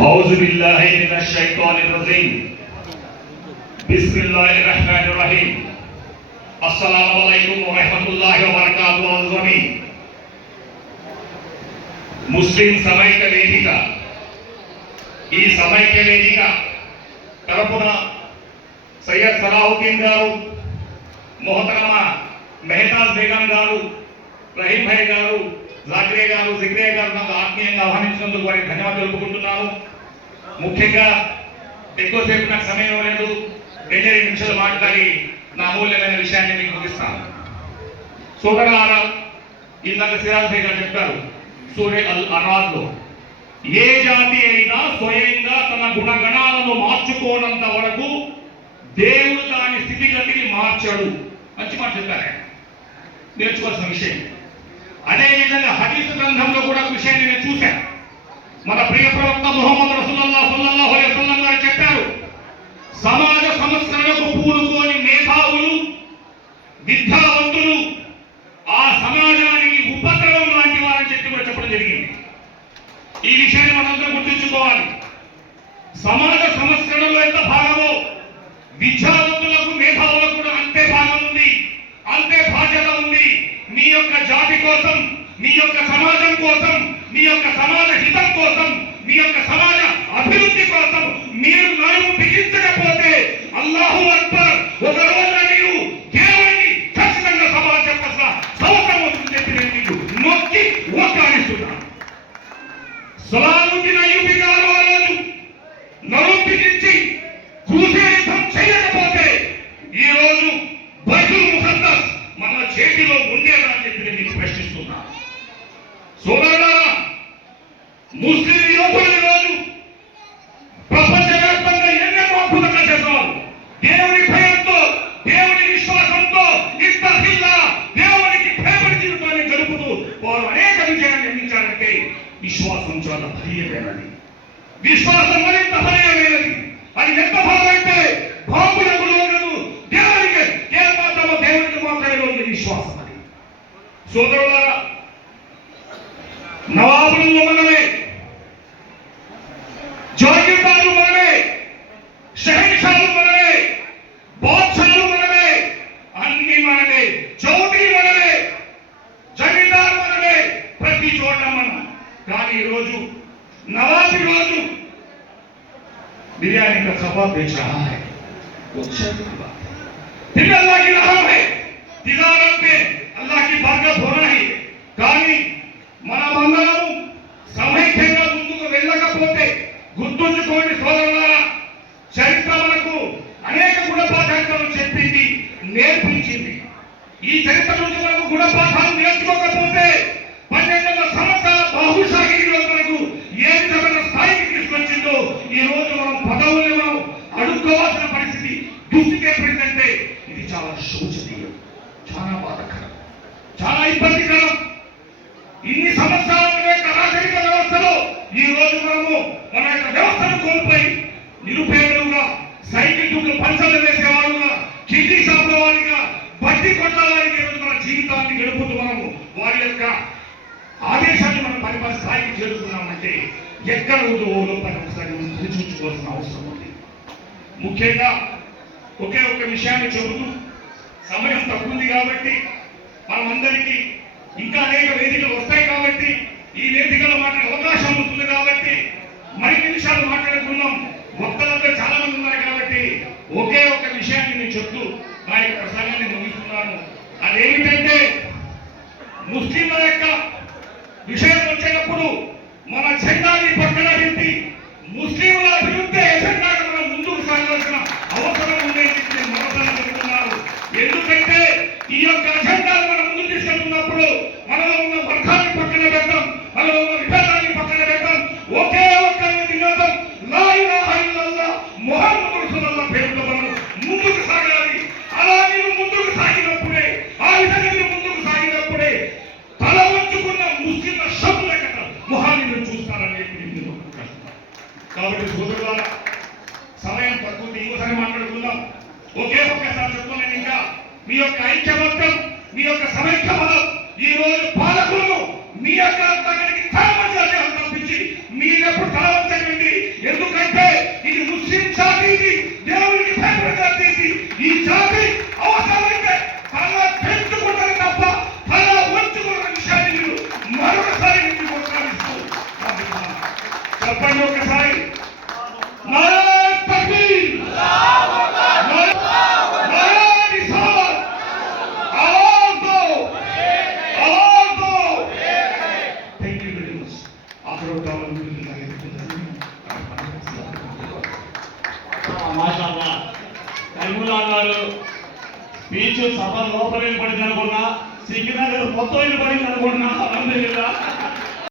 औज़ु बिल्लाहि मिनश शैतानिर रजीम बिस्मिल्लाहिर रहमानिर रहीम अस्सलामु अलैकुम व रहमतुल्लाहि व बरकातुहु अज़मी ముస్లిం సమైక్య వేదిక ఈ సమైక్య వేదిక తరపున సయ్యద్ సలాహుద్దీన్ గారు, మొహతరమా మెహతాజ్ బేగం గారు, రహీం భాయ్ గారు, జాకిరే గారు, జిగ్రే గారు నాకు ఆత్మీయంగా ఆహ్వానించినందుకు వారికి ధన్యవాదాలు తెలుపుకుంటున్నాను. ముఖ్యంగా ఎక్కువసేపు నాకు సమయం లేదు, 2 నిమిషాలు మాట్లాడి నా అమూల్యమైన విషయాన్ని మీకు ముగిస్తాను. సోదరులారా, ఇందాక సిరాజ్ భాయ్ గారు చెప్పారు, సూరే అల్ అరాద్ లో ఏ జాతి అయినా స్వయంగా తన గుణగణాలను మార్చుకోనంత వరకు దేవుడు దాని స్థితిగతిని మార్చాడు. మంచి మాట చెప్పారు, నేర్చుకోవాల్సిన విషయం. అదేవిధంగా హదీస్ గ్రంథంలో కూడా ఒక విషయాన్ని నేను చూశాను. మన ప్రియ ప్రవక్త ముహమ్మద్ రసూలుల్లాహ్ సల్లల్లాహు అలైహి వసల్లం గారు చెప్పారు, సమాజ సంస్కరణకు పూనుకోని మేధావులు, విద్యావంతులు ఆ సమాజానికి ఉపద్రవం లాంటి వారని చెప్పడం జరిగింది. ఈ విషయాన్ని మనందరం గుర్తుంచుకోవాలి. సమాజ సంస్కరణలో ఎంత భాగమో విద్యావంతులకు, మేధావులకు కూడా అంతే భాగం ఉంది, అంతే బాధ్యత ఉంది. మీ యొక్క జాతి కోసం, మీ యొక్క సమాజం కోసం, మీ యొక్క సమాజ హితం కోసం, మీ యొక్క సమాజ అభివృద్ధి కోసం మీరు నడుము బిగించకపోతే అల్లాహు అక్బర్ ఒక రోజున మీరు దేవుడిని ఖచ్చితంగా సమాజం చెప్పాల్సిన అవసరం అవుతుంది చెప్పి నేను మీకు నొక్కి ఒక్కానిస్తున్నాను. సలాముద్దీన్ అయ్యూబీ గారు ఆ రోజు నడుము బిగించి చూసే యుద్ధం చేయకపోతే ఈ రోజు బైతుల్ ముఖద్దస్ మన చేతిలో ఉండేదా అని చెప్పి నేను మీకు ప్రశ్నిస్తున్నాను. సోదరులారా, ముస్లిం యువకులు ఈరోజు ప్రపంచవ్యాప్తంగా ఎన్నెన్నో అద్భుతంగా చేస్తున్నారు. దేవుని భయంతో, దేవుని విశ్వాసంతో, ఇత్తఖిల్లా దేవునికి భయపడి జీవితాన్ని గడుపుతూ వారు అనేక విజయాన్ని నిర్మించారంటే విశ్వాసం చాలా భయమైనది. విశ్వాసం మరింత భయమైనది. అది ఎంత భయమంటే బాంబులకు లోనదు, దేవునికి ఏమాత్రమో దేవునికి మాత్రమే లోని విశ్వాసం. అది సోదరులారా, నవాబులు మనమే, జాగీర్దారులు మనమే, షహన్షాలు మనమే, బాద్షాలు మనమే, అన్ని మనమే, చౌదరి మనమే, జమీందారు మనమే, ప్రతి చోట మనం. కానీ ఈరోజు నవాబ్ రోజు बिरयानी का सफा बेच रहा है, वो शर्त की बात है। फिर अल्लाह की रहम है, तिजारत में अल्लाह की बरकत होना ही. కానీ మనమందరం సమైక్యంగా ముందుకు వెళ్ళకపోతే గుర్తుంచుకోండి సోదరులారా, చరిత్ర మనకు అనేక గుణపాఠాలను చెప్పింది, నేర్పించింది. ఈ చరిత్ర నుంచి మనకు గుణపాఠాలు నేర్చుకోకపోతే 1200 సంవత్సరాల బాహుషాగిరిలో మనకు ఏ విధమైన స్థాయికి తీసుకొచ్చిందో ఈ రోజు మనం పదవుల్ని మనం అడుక్కోవాల్సిన పరిస్థితి, దుస్థితి ఏర్పడిందంటే ఇది చాలా శోచనీయం, చాలా బాధాకరం, చాలా ఇబ్బందికరం. ఇన్ని సంవత్సరాల యొక్క రాజరిక వ్యవస్థలో ఈ రోజు మనము మన యొక్క వ్యవస్థను కోల్పోయి నిరుపేదలుగా, సైకిల్ పంచలు వేసేవాళ్ళుగా, కిడ్నీ షాపుల వారిగా, బట్టి కొట్ల వారికి ఈరోజు మన జీవితాన్ని గడుపుతూ మనము వారి యొక్క ఆదేశాన్ని మనం పరిపాలన స్థాయికి చేరుకున్నామంటే ఎక్కడ లోపల ఒకసారి చూసుకోవాల్సిన అవసరం ఉంది. ముఖ్యంగా ఒకే ఒక విషయాన్ని చెబుతూ, సమయం తక్కువ ఉంది కాబట్టి మనమందరికీ ఇంకా అనేక వేదికలు వస్తాయి కాబట్టి ఈ వేదికలో మాట్లాడే అవకాశం ఉంటుంది కాబట్టి మరిన్ని నిమిషాలు మాట్లాడుకున్నాం. వక్తలందరూ చాలా మంది ఉన్నారు కాబట్టి ఒకే ఒక విషయాన్ని నేను చెప్తూ నా యొక్క ప్రసంగాన్ని ముగిస్తున్నాను. అదేమిటంటే, ముస్లింల యొక్క విషయం వచ్చేటప్పుడు మన జెండాని పక్కన పెట్టి ముస్లింల అభివృద్ధి ఎజెండాగా మనం ముందుకు సాగాల్సిన అవసరం ఉండేది నేను మరోసారి చెబుతున్నాను. ఎందుకంటే ఈ యొక్క అజెండాను మనం ముందుకు తీసుకెళ్తున్నప్పుడు మనలో ఉన్న వర్గాన్ని పక్కన పెట్టాం, మనలో ఉన్న విభేదాన్ని పక్కన పెట్టాం, ఒకే ఒక్క నినాదం లా ఇలాహా ఇల్లల్లాహ్ ముహమ్మదుర్ రసూలుల్లాహ్ పేరుతో మనం ముందుకు సాగాలి. అలా మీరు ముందుకు సాగినప్పుడే, ఆ విధంగా మీరు ముందుకు సాగినప్పుడే తల వంచుకున్న ముస్లింల శబ్దుల కదా మొహాన్ని మీరు చూస్తారని చెప్పి నేను కాబట్టి సోదరులారా, సమయం తక్కువ, ఇంకోసారి మాట్లాడుకుందాం. ఒకే ఒక్కసారి చెప్తున్నాను, ఇంకా మీ యొక్క ఐక్యమత్యం, మీ యొక్క సమైక్య బలం ఈ రోజు పాలకులను మీ యొక్క తగ్గికి తప్పించి మీ మీరెప్పుడు తలవంచకండి. ఎందుకంటే ఇది ముస్లిం జాతి, ఇది దేవునికి భయపడే జాతి. ఈ జాతి అవసరమైతే తల పెంచుకుంటారు తప్ప తల వంచుకున్న విషయాన్ని మీరు మరొకసారి మీకు కొనసాగిస్తూ చెప్పండి ఒకసారి. నారాయణ తక్బీర్, నారాయణ నిసార్, ఆవాజ్ దో, ఆవాజ్ దో. Thank you very much. అక్కడ మాషాల్లా కల్ములా గారు స్పీచ్ సభ లోపల పడింది అనుకున్నా, సిగ్నగర్ మొత్తం పడింది అనుకున్నా. అల్హమ్దులిల్లాహ్.